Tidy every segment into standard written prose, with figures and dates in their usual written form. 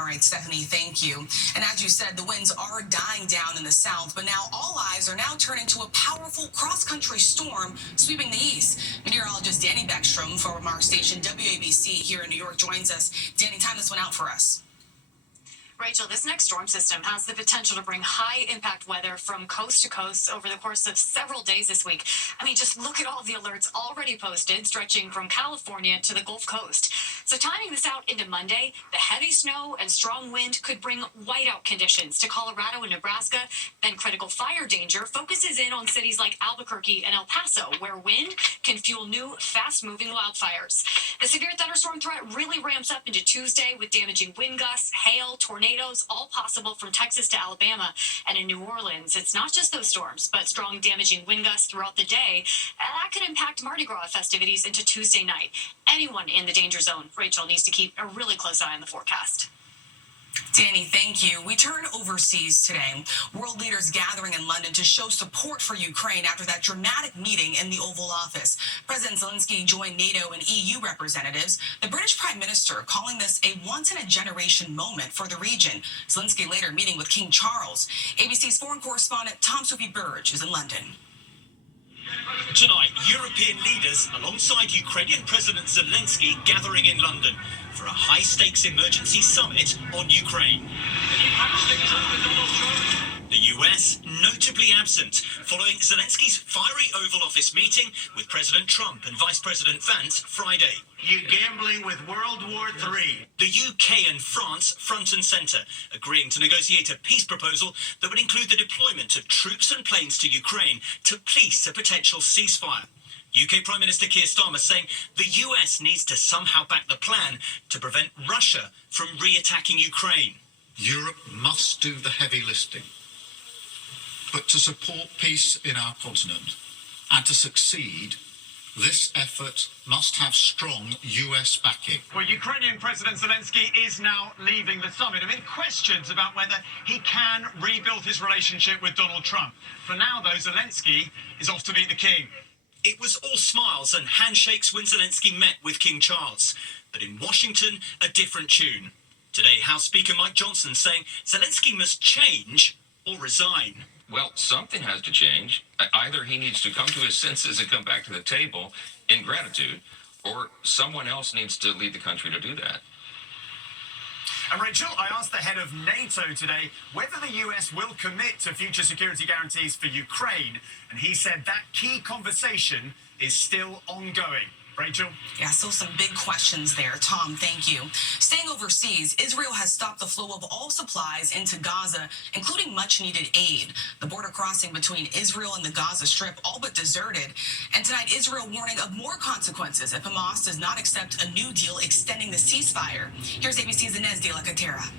All right, Stephanie, thank you. And as you said, the winds are dying down in the south, but now all eyes are now turning to a powerful cross-country storm sweeping the east. Meteorologist Danny Beckstrom from our station WABC here in New York joins us. Danny, time this one out for us. Rachel, this next storm system has the potential to bring high impact weather from coast to coast over the course of several days this week. I mean, just look at all the alerts already posted, stretching from California to the Gulf Coast. So timing this out into Monday, the heavy snow and strong wind could bring whiteout conditions to Colorado and Nebraska. Then critical fire danger focuses in on cities like Albuquerque and El Paso, where wind can fuel new fast-moving wildfires. The severe thunderstorm threat really ramps up into Tuesday with damaging wind gusts, hail, tornadoes, all possible from Texas to Alabama. And in New Orleans, it's not just those storms, but strong damaging wind gusts throughout the day. And that could impact Mardi Gras festivities into Tuesday night. Anyone in the danger zone, Rachel, needs to keep a really close eye on the forecast. Danny, thank you. We turn overseas today. World leaders gathering in London to show support for Ukraine after that dramatic meeting in the Oval Office. President Zelensky joined NATO and EU representatives. The British Prime Minister calling this a once-in-a-generation moment for the region. Zelensky later meeting with King Charles. ABC's foreign correspondent Tom Sophie Burge is in London. Tonight, European leaders alongside Ukrainian President Zelensky gathering in London for a high-stakes emergency summit on Ukraine. The US notably absent following Zelensky's fiery Oval Office meeting with President Trump and Vice President Vance Friday. You're gambling with World War III. The UK and France front and centre, agreeing to negotiate a peace proposal that would include the deployment of troops and planes to Ukraine to police a potential ceasefire. UK Prime Minister Keir Starmer saying the US needs to somehow back the plan to prevent Russia from re-attacking Ukraine. Europe must do the heavy lifting. But to support peace in our continent and to succeed, this effort must have strong US backing. Well, Ukrainian President Zelensky is now leaving the summit amid questions about whether he can rebuild his relationship with Donald Trump. For now, though, Zelensky is off to meet the king. It was all smiles and handshakes when Zelensky met with King Charles. But in Washington, a different tune. Today, House Speaker Mike Johnson saying Zelensky must change or resign. Well, something has to change. Either he needs to come to his senses and come back to the table in gratitude, or someone else needs to lead the country to do that. And Rachel, I asked the head of NATO today whether the US will commit to future security guarantees for Ukraine, and he said that key conversation is still ongoing. Rachel? Yeah, still some big questions there. Tom, thank you. Staying overseas, Israel has stopped the flow of all supplies into Gaza, including much-needed aid. The border crossing between Israel and the Gaza Strip all but deserted. And tonight, Israel warning of more consequences if Hamas does not accept a new deal extending the ceasefire. Here's ABC's Inez de la Catera.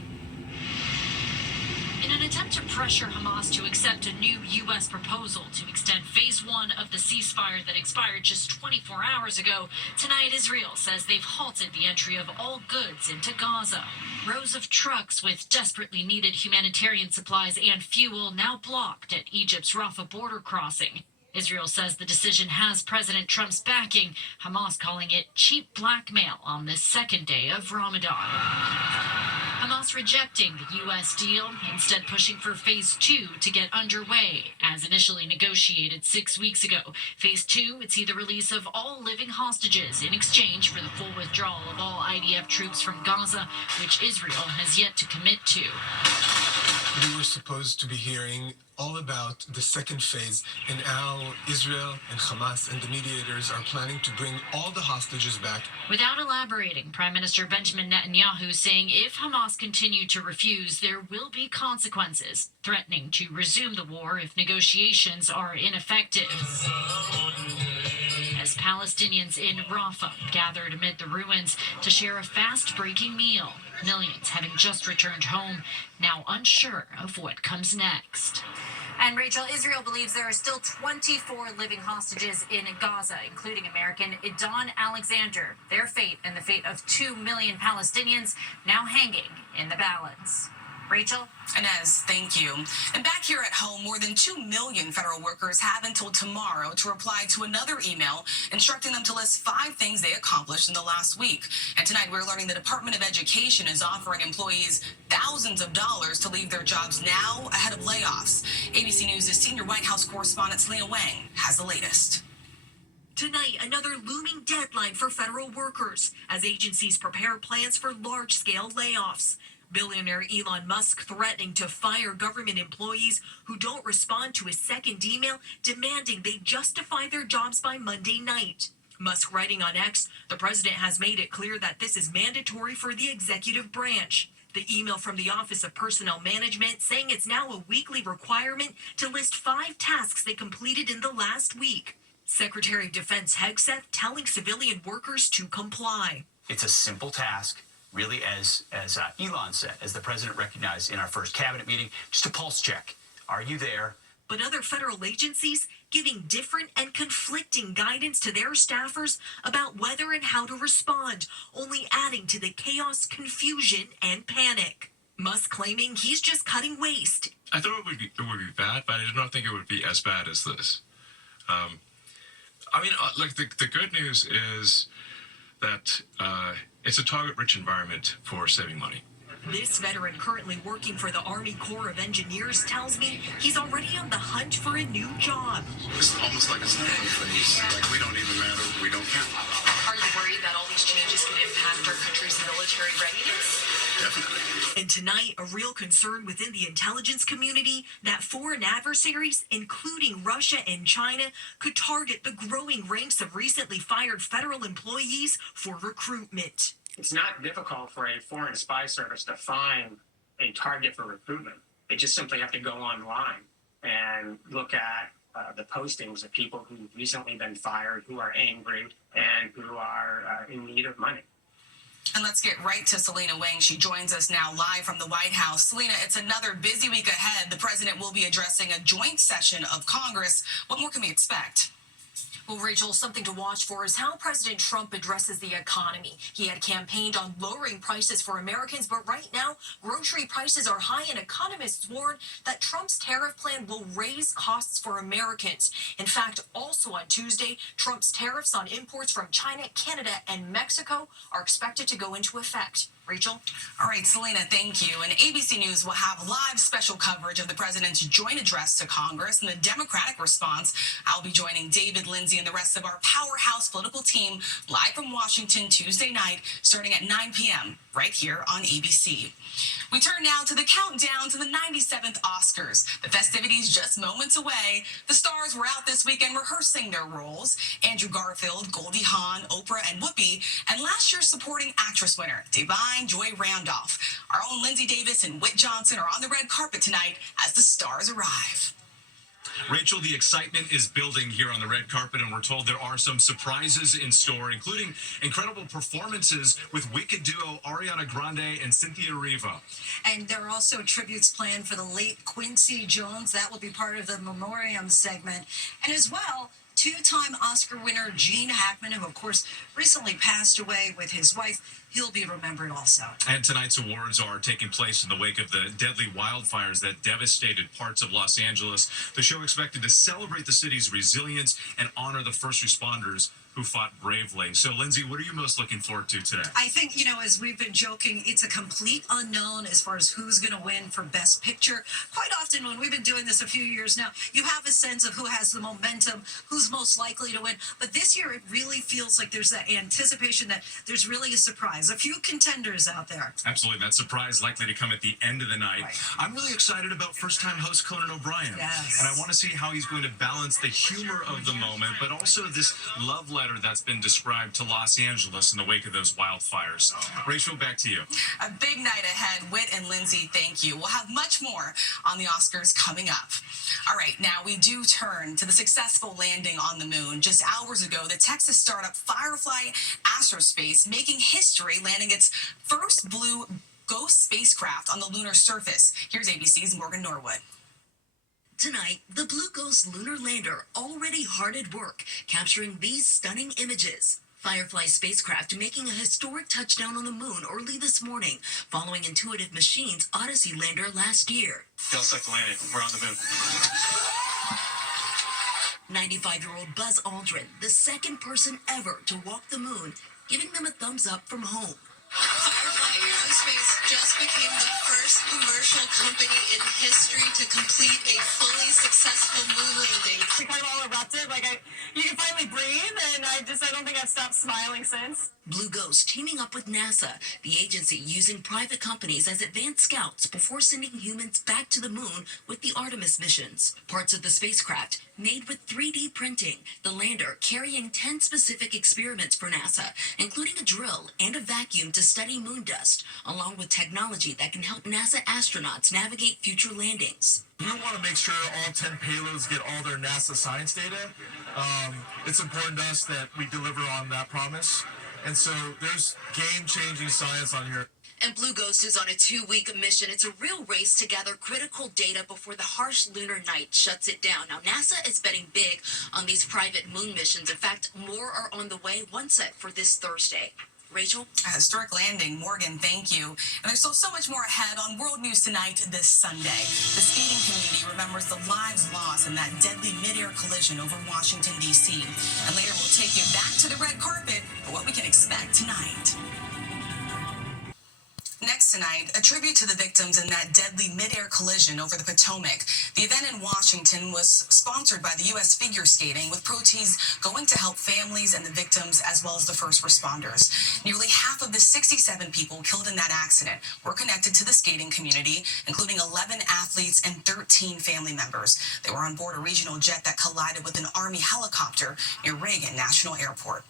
In an attempt to pressure Hamas to accept a new U.S. proposal to extend phase one of the ceasefire that expired just 24 hours ago, tonight Israel says they've halted the entry of all goods into Gaza. Rows of trucks with desperately needed humanitarian supplies and fuel now blocked at Egypt's Rafah border crossing. Israel says the decision has President Trump's backing, Hamas calling it cheap blackmail on this second day of Ramadan. Hamas rejecting the U.S. deal, instead pushing for phase two to get underway, as initially negotiated 6 weeks ago. Phase two would see the release of all living hostages in exchange for the full withdrawal of all IDF troops from Gaza, which Israel has yet to commit to. We were supposed to be hearing all about the second phase and how Israel and Hamas and the mediators are planning to bring all the hostages back. Without elaborating, Prime Minister Benjamin Netanyahu saying if Hamas continue to refuse, there will be consequences, threatening to resume the war if negotiations are ineffective. As Palestinians in Rafah gathered amid the ruins to share a fast-breaking meal, millions having just returned home, now unsure of what comes next. And Rachel, Israel believes there are still 24 living hostages in Gaza, including American Idon Alexander. Their fate and the fate of 2 million Palestinians now hanging in the balance. Rachel? Inez, thank you. And back here at home, more than 2 million federal workers have until tomorrow to reply to another email instructing them to list 5 things they accomplished in the last week. And tonight we're learning the Department of Education is offering employees thousands of dollars to leave their jobs now ahead of layoffs. ABC News' senior White House correspondent Selena Wang has the latest. Tonight, another looming deadline for federal workers as agencies prepare plans for large-scale layoffs. Billionaire Elon Musk threatening to fire government employees who don't respond to his second email demanding they justify their jobs by Monday night. Musk writing on X, the president has made it clear that this is mandatory for the executive branch. The email from the Office of Personnel Management saying it's now a weekly requirement to list 5 tasks they completed in the last week. Secretary of Defense Hegseth telling civilian workers to comply. It's a simple task. Really, as Elon said, as the president recognized in our first cabinet meeting, just a pulse check. Are you there? But other federal agencies giving different and conflicting guidance to their staffers about whether and how to respond, only adding to the chaos, confusion, and panic. Musk claiming he's just cutting waste. I thought it would be bad, but I did not think it would be as bad as this. The good news is that it's a target-rich environment for saving money. This veteran currently working for the Army Corps of Engineers tells me he's already on the hunt for a new job. It's almost like a snapping phase. Like, we don't even matter, we don't count. Are you worried that all these changes could impact our country's military readiness? Definitely. And tonight, a real concern within the intelligence community that foreign adversaries, including Russia and China, could target the growing ranks of recently fired federal employees for recruitment. It's not difficult for a foreign spy service to find a target for recruitment. They just simply have to go online and look at the postings of people who've recently been fired, who are angry, and who are in need of money. And let's get right to Selena Wang. She joins us now live from the White House. Selena, it's another busy week ahead. The president will be addressing a joint session of Congress. What more can we expect? Well, Rachel, something to watch for is how President Trump addresses the economy. He had campaigned on lowering prices for Americans, but right now, grocery prices are high, and economists warn that Trump's tariff plan will raise costs for Americans. In fact, also on Tuesday, Trump's tariffs on imports from China, Canada, and Mexico are expected to go into effect. Rachel? All right, Selena, thank you. And ABC News will have live special coverage of the president's joint address to Congress and the Democratic response. I'll be joining David, Lindsay, and the rest of our powerhouse political team live from Washington Tuesday night, starting at 9 p.m. right here on ABC. We turn now to the countdown to the 97th Oscars. The festivities just moments away. The stars were out this weekend rehearsing their roles. Andrew Garfield, Goldie Hawn, Oprah, and Whoopi, and last year's supporting actress winner, Divine Joy Randolph. Our own Lindsay Davis and Whit Johnson are on the red carpet tonight as the stars arrive. Rachel, the excitement is building here on the red carpet, and we're told there are some surprises in store, including incredible performances with wicked duo Ariana Grande and Cynthia Erivo. And there are also tributes planned for the late Quincy Jones. That will be part of the memoriam segment. And as well, two-time Oscar winner Gene Hackman, who, of course, recently passed away with his wife. He'll be remembered also. And tonight's awards are taking place in the wake of the deadly wildfires that devastated parts of Los Angeles. The show expected to celebrate the city's resilience and honor the first responders who fought bravely. So, Lindsay, what are you most looking forward to today? I think, as we've been joking, it's a complete unknown as far as who's going to win for Best Picture. Quite often, when we've been doing this a few years now, you have a sense of who has the momentum, who's most likely to win. But this year, it really feels like there's that anticipation that there's really a surprise. A few contenders out there. Absolutely. That surprise likely to come at the end of the night. Right. I'm really excited about first-time host Conan O'Brien. Yes. And I want to see how he's going to balance the humor of the moment, but also this love letter that's been described to Los Angeles in the wake of those wildfires. Rachel, back to you. A big night ahead. Whit and Lindsay, thank you. We'll have much more on the Oscars coming up. All right, now we do turn to the successful landing on the moon. Just hours ago, the Texas startup Firefly Aerospace making history, landing its first Blue Ghost spacecraft on the lunar surface. Here's ABC's Morgan Norwood. Tonight, the Blue Ghost lunar lander already hard at work, capturing these stunning images. Firefly spacecraft making a historic touchdown on the moon early this morning, following Intuitive Machines' Odyssey lander last year. Feels like landing. We're on the moon. 95-year-old Buzz Aldrin, the second person ever to walk the moon, giving them a thumbs up from home. Firefly Aerospace just became the first commercial company in history to complete a fully successful moon landing. We kind of all erupted, you can finally breathe, and I don't think I've stopped smiling since. Blue Ghost teaming up with NASA, the agency using private companies as advanced scouts before sending humans back to the moon with the Artemis missions. Parts of the spacecraft made with 3D printing, the lander carrying 10 specific experiments for NASA, including a drill and a vacuum to study moon dust, along with technology that can help NASA astronauts navigate future landings. We want to make sure all 10 payloads get all their NASA science data. It's important to us that we deliver on that promise. And so there's game-changing science on here. And Blue Ghost is on a 2-week mission. It's a real race to gather critical data before the harsh lunar night shuts it down. Now, NASA is betting big on these private moon missions. In fact, more are on the way, one set for this Thursday. Rachel? A historic landing. Morgan, thank you. And there's still so much more ahead on World News Tonight this Sunday. The skating community remembers the lives lost in that deadly mid-air collision over Washington, D.C. And later we'll take you back to the red carpet for what we can expect tonight. Next tonight, a tribute to the victims in that deadly mid-air collision over the Potomac. The event in Washington was sponsored by the U.S. Figure Skating, with proceeds going to help families and the victims as well as the first responders. Nearly half of the 67 people killed in that accident were connected to the skating community, including 11 athletes and 13 family members. They were on board a regional jet that collided with an Army helicopter near Reagan National Airport.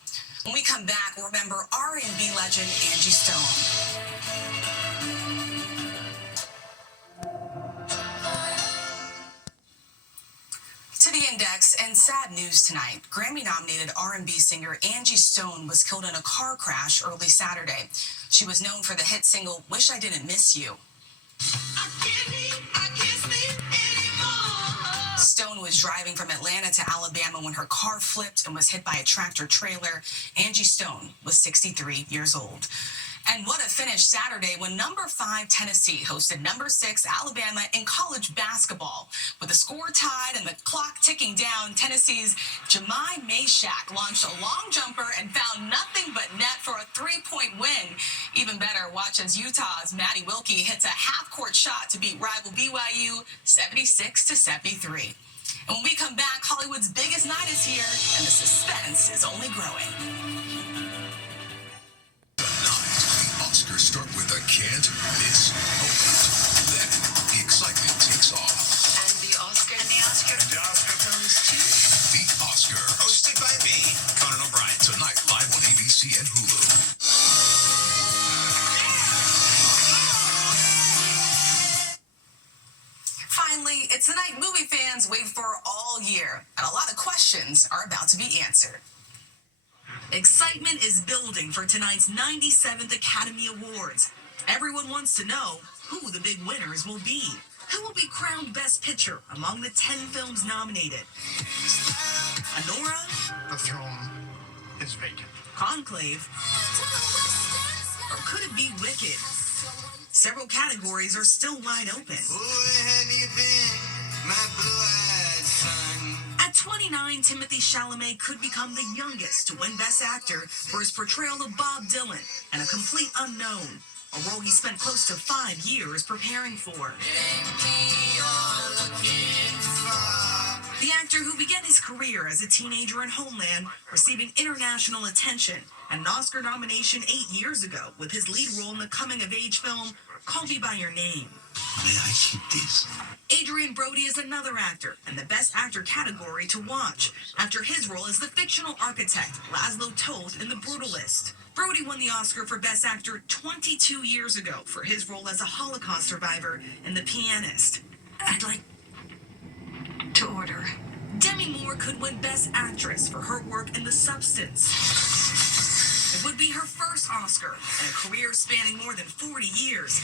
When we come back, we'll remember R&B legend Angie Stone. To the Index, and sad news tonight. Grammy-nominated R&B singer Angie Stone was killed in a car crash early Saturday. She was known for the hit single Wish I Didn't Miss You. Stone was driving from Atlanta to Alabama when her car flipped and was hit by a tractor trailer. Angie Stone was 63 years old. And what a finish Saturday when number 5 Tennessee hosted number 6 Alabama in college basketball. With the score tied and the clock ticking down, Tennessee's Jemai Mashak launched a long jumper and found nothing but net for a 3-point win. Even better, watch as Utah's Maddie Wilkie hits a half-court shot to beat rival BYU 76-73. And when we come back, Hollywood's biggest night is here, and the suspense is only growing. Oscars start with a can't miss moment. Then the excitement takes off. And the Oscar goes to The Oscar, hosted by me, Conan O'Brien, tonight live on ABC and Hulu. Finally, it's the night movie fans wait for all year, and a lot of questions are about to be answered. Excitement is building for tonight's 97th Academy Awards. Everyone wants to know who the big winners will be. Who will be crowned Best Picture among the 10 films nominated? Anora? The throne is vacant. Conclave? Or could it be Wicked? Several categories are still wide open. At 29, Timothy Chalamet could become the youngest to win Best Actor for his portrayal of Bob Dylan and A Complete Unknown, a role he spent close to 5 years preparing for. The actor who began his career as a teenager in Homeland, receiving international attention and an Oscar nomination 8 years ago with his lead role in the coming-of-age film Call Me By Your Name. May I keep this? Adrian Brody is another actor in the Best Actor category to watch after his role as the fictional architect Laszlo Toth in The Brutalist. Brody won the Oscar for Best Actor 22 years ago for his role as a Holocaust survivor in The Pianist. I'd like to order. Demi Moore could win Best Actress for her work in The Substance. It would be her first Oscar in a career spanning more than 40 years.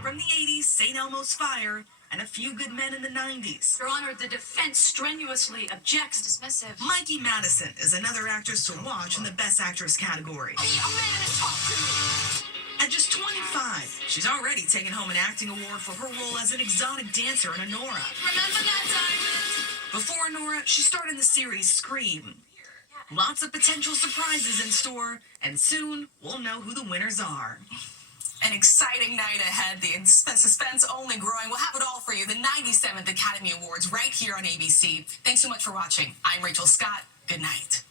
From the 80s, St. Elmo's Fire, and A Few Good Men in the 90s. Your Honor, the defense strenuously objects. Dismissive. Mikey Madison is another actress to watch in the Best Actress category. Be a man and talk to me. At just 25, she's already taken home an acting award for her role as an exotic dancer in Anora. Remember that diamond? Before Anora, she starred in the series Scream. Lots of potential surprises in store, and soon we'll know who the winners are. An exciting night ahead. The suspense only growing. We'll have it all for you. The 97th Academy Awards right here on ABC. Thanks so much for watching. I'm Rachel Scott. Good night.